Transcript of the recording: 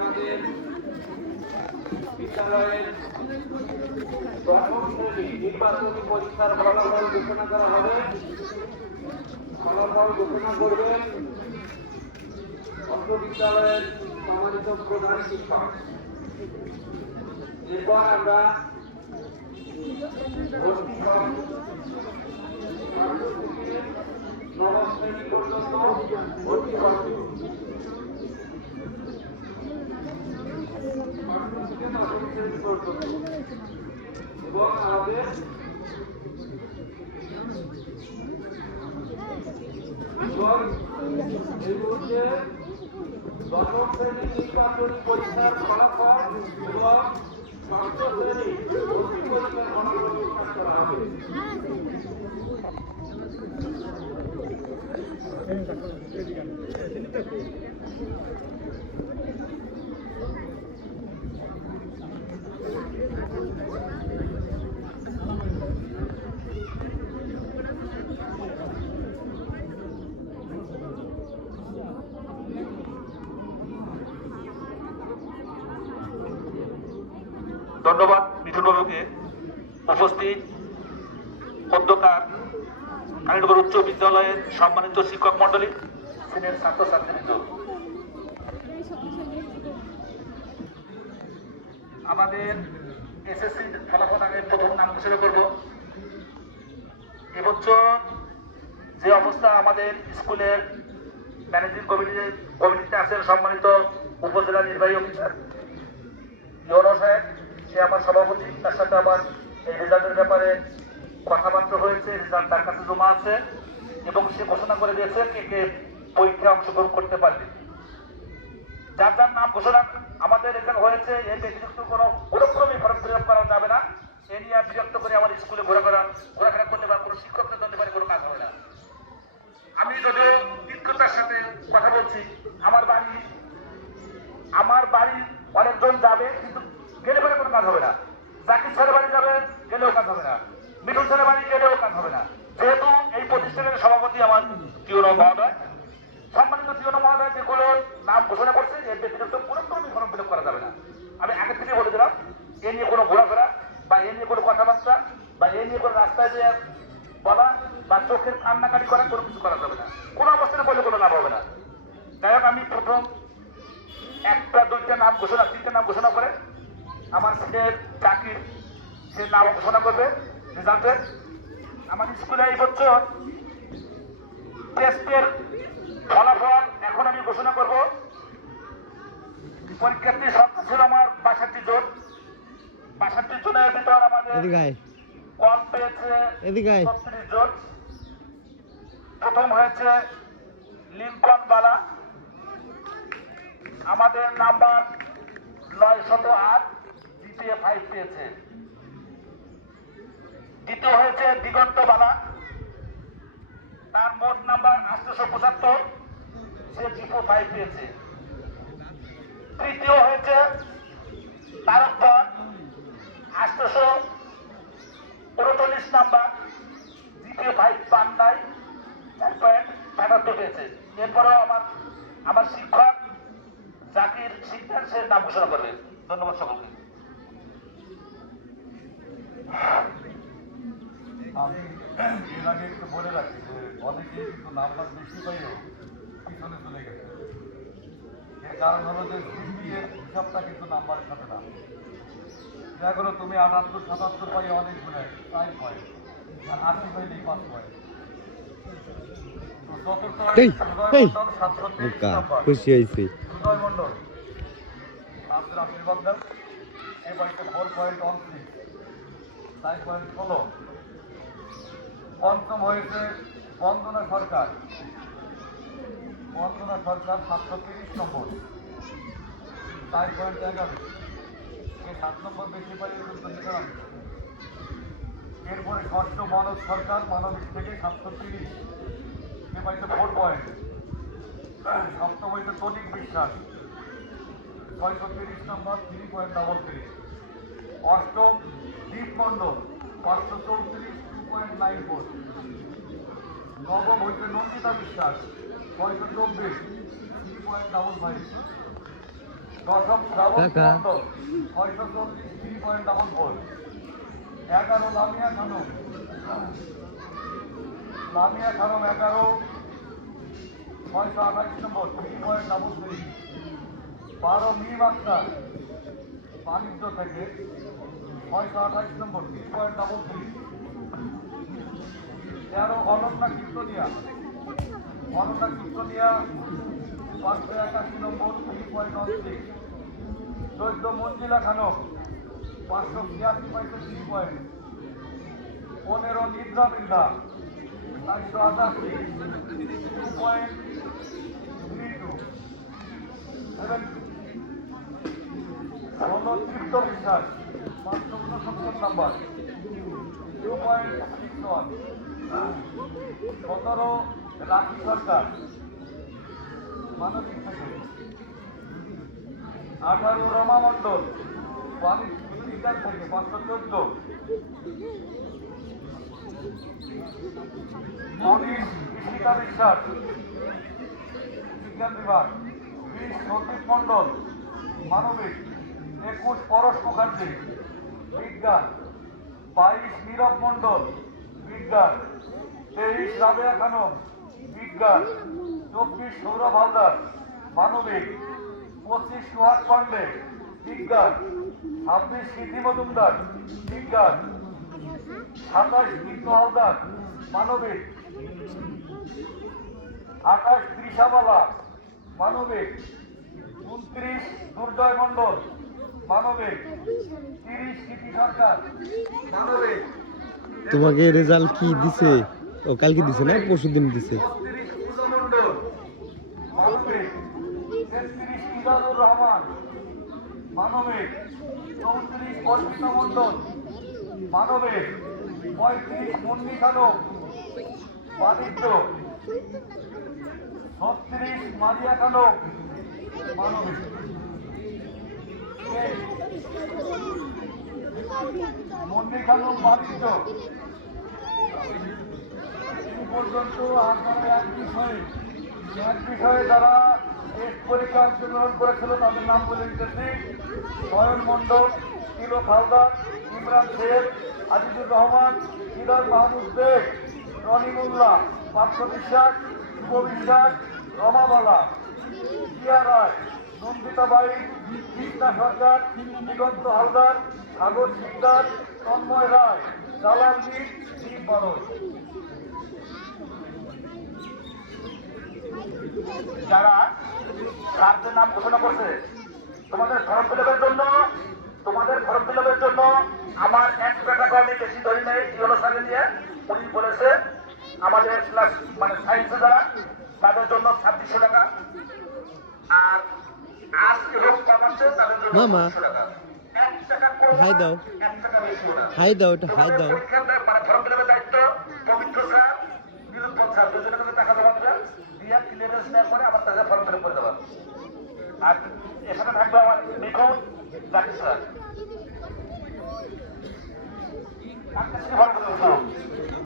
আমাদের বিদ্যালয়ের দশম শ্রেণী নির্বাচনী পরীক্ষার ফলাফল ঘোষণা করা হবে। ফলাফল ঘোষণা করবেন অত্র বিদ্যালয়ের সম্মানিত প্রধান শিক্ষক। এরপর আমরা নবম শ্রেণী পর্যন্ত ভর্তি করব এবং আমাদের দশম শ্রেণী নির্বাচনী পরীক্ষার ফলাফল এবং ষষ্ঠ শ্রেণী ভর্তি পরীক্ষার ফলাফল প্রকাশ করা হবে। ধন্যবাদ মিঠুন বাবুকে। উপস্থিত অধ্যকার কালীনগর উচ্চ বিদ্যালয়ের সম্মানিত শিক্ষক মন্ডলী, সিনিয়র ছাত্রছাত্রীবৃন্দ, আমাদের এসএসসি ফলাফল আগে প্রথম নাম ঘোষণা করব। এবছর যে অবস্থা আমাদের স্কুলের ম্যানেজিং কমিটিতে আছেন সম্মানিত উপজেলা নির্বাহী অফিসার ইউনো সাহেব, সে আমার সভাপতি। তার সাথে আমার এই রেজাল্টের ব্যাপারে কথাবার্তা হয়েছে, রেজাল্ট তার কাছে জমা আছে এবং সে ঘোষণা করে দিয়েছে কে কে পরীক্ষায় অংশগ্রহণ করতে পারবে। যার যার নাম ঘোষণা আমাদের রেজাল্ট হয়েছে, এর ব্যতিরিক্ত কোনো ক্রমে ফর্ম ফিল আপ করা যাবে না। এ নিয়ে বিরক্ত করে আমার স্কুলে ঘোরাফেরা করতে বা কোনো শিক্ষকদের ধন্যবাদ কোনো কাজ হবে না। আমি যদিও বিজ্ঞতার সাথে কথা বলছি, আমার বাড়ি অনেকজন যাবে, কিন্তু গেলে পরে কোনো কাজ হবে না। জাকির ছেলে বাড়ি যাবে, গেলেও কাজ হবে না। মিঠুন ছেলে বাড়ি গেলেও কাজ হবে না। যেহেতু এই প্রতিষ্ঠানের সভাপতি আমার টিউনো মহোদয়, সম্মানিত টিউনো মহোদয় যেগুলো নাম ঘোষণা করছে, এর ব্যতিরিক্ত কোনো ক্রমে ফর্ম ফিল আপ করা যাবে না। আমি আগে থেকে বলে দিলাম, এ নিয়ে কোনো ঘোরাফেরা বা এ নিয়ে কোনো কথাবার্তা বা এ নিয়ে কোনো রাস্তায় যে বলা বা চোখের কান্নাকাটি করা কোনো কিছু করা যাবে না। কোনো অবস্থানে বলে কোনো লাভ হবে না। যাই হোক, আমি প্রথম একটা দুইটা নাম ঘোষণা, তিনটা নাম ঘোষণা করে আমার ছেলের চাকরির সে নাম ঘোষণা করবে রেজাল্টের। আমার স্কুলে এই বছর টেস্টের ফলাফল এখন আমি ঘোষণা করব। পরীক্ষার্থী সংখ্যা ছিল আমার 62 জন। 62 জনের ভিতর আমাদের কম পেয়েছে 36 জন। প্রথম হয়েছে লিঙ্কন বালা, আমাদের নাম্বার 908, জিপিএ 5 পেয়েছে। দ্বিতীয় হয়েছে দিগন্ত বালা, তার মোট নাম্বার 875, সে জিপিএ 5 পেয়েছে। তৃতীয় হয়েছে তারক ধর, 839 নাম্বার, জিপিএ 5 পান নাই, 4.78 পেয়েছে। এরপরেও আমার শিক্ষক জাকির শিকদার সে নাম ঘোষণা করবে। ধন্যবাদ সকলকে। আমি এর আগে একটু বলে রাখি যে অনেকেই কিন্তু নাম্বার বেশি পাইও পিছনে চলে গেছে। এর কারণ হলো যে সিপিএর হিসাবটা কিন্তু নাম্বারের সাথে না। এখনো তুমি 78 77 পাই অনেক গুণে 5 পয়েন্ট, আর 80 পাইলেই 5 পয়েন্ট। তো চতুর্থ খুশি হয়েছি সুদয় মন্ডল, আপনাদের আশীর্বাদ দেন। এ পাইতে 4.16, 5.16। পঞ্চম হয়েছে বন্দনা সরকার, 730 নম্বর, 4.11। এই 7 নম্বর বেশি পাই নিলাম। এরপরে ষষ্ঠ মানব সরকার, মানবিক থেকে 730, সে পাইছে 4 পয়েন্ট। সপ্তম হয়েছে তনিক বিশ্বাস, 630 নম্বর, 3.33। অষ্টম দীপ মন্ডল, 534, 2.94। নবম হয়েছে নন্দিতা বিশ্বাস, 624, 3.55। দশম শ্রাবণ মণ্ডল 640 3.44 11 লামিয়া খানম 11 628 নম্বর 3.33 12 মিম আক্তার বাণিজ্য থেকে 628 নম্বর 3.33 13 অনন্যা কীর্তনিয়া 581 নম্বর 3.96 14 মঞ্জিলা খানম 586 3 পয়েন্ট 15 নিদ্রা বিন্দা 488 2.32 16 তৃপ্ত বিশ্বাস 569 নাম্বার 2.61 17 রাখি সরকার মানবিক থেকে 18 রমা মণ্ডল বিজ্ঞান থেকে 514 19 কৃষিকা বিশ্বাস বিজ্ঞান বিভাগ 20 সন্দীপ মণ্ডল মানবিক 21 পরশ মুখার্জি বিজ্ঞান 22 নীরব মণ্ডল বিজ্ঞান 23 রাবেয়া খানম বিজ্ঞান 24 সৌরভ হালদার মানবিক 25 সুহাগ পান্ডে বিজ্ঞান 26 সিদ্ধি মজুমদার বিজ্ঞান 27 কৃষ্ণ হালদার মানবিক 28 ত্রিশাবালা মানবিক 29 দুর্জয় মণ্ডল মানবিক 30 সিটি সরকার মানবিক তোমাকে রেজাল্ট কি দিছে? ও কালকে দিছে না পরশুদিন দিছে? 32 পূজা মণ্ডল মানবিক 33 ইজাজুর রহমান মানবিক 34 অর্পিতা মণ্ডল মানবিক 35 মুন্নি খানম বাণিজ্য 36 মারিয়া খানম মানবিক মুন্নি খানম বাণিজ্য এই পর্যন্ত আপনারা এক বিষয়ে যারা টেস্ট পরীক্ষা অংশগ্রহণ করেছিল তাদের নাম বলে দিতেছি। নয়ন মণ্ডল, তিলক হালদার, ইমরান শেখ, আজিজুর রহমান, হৃদয় মাহমুদ শেখ, রনি মোল্লা, পার্থ বিশ্বাস, শুভ বিশ্বাস, রমাবালা, জিয়া রায়, নন্দিতা বাই, কৃষ্ণা সরকার, দিগন্ত হালদার, সাগর শিকদার, তন্ময় রায়, জালাল মির, দীপ বারো। যারা রাজ্যের নাম ঘোষণা করছে তোমাদের ফর্ম ফিল আপের জন্য আমার 100 টাকা আমি বেশি ধরি নেই সালে নিয়ে উনি বলেছে আমাদের ক্লাস মানে সায়েন্সে যারা তাদের জন্য 2600 টাকা আর আর্টস এবং কমার্সে তাদের জন্য মামা 200 টাকা 1 টাকা কম হাই দাও 1 টাকা বেশি ওটা হাই দাও এটা হাই দাও মানে ফর্ম ফিল আপের দায়িত্ব পবিত্র স্যার নিরুপম স্যার দুজনের কাছে টাকা জমা দেবেন দিয়া ক্লিয়ারেন্স নেওয়ার পরে আবার তাদের ফর্ম ফিল আপ করে দেবেন আর এখানে থাকবে আমার নিখুঁত Zakir sir form fill up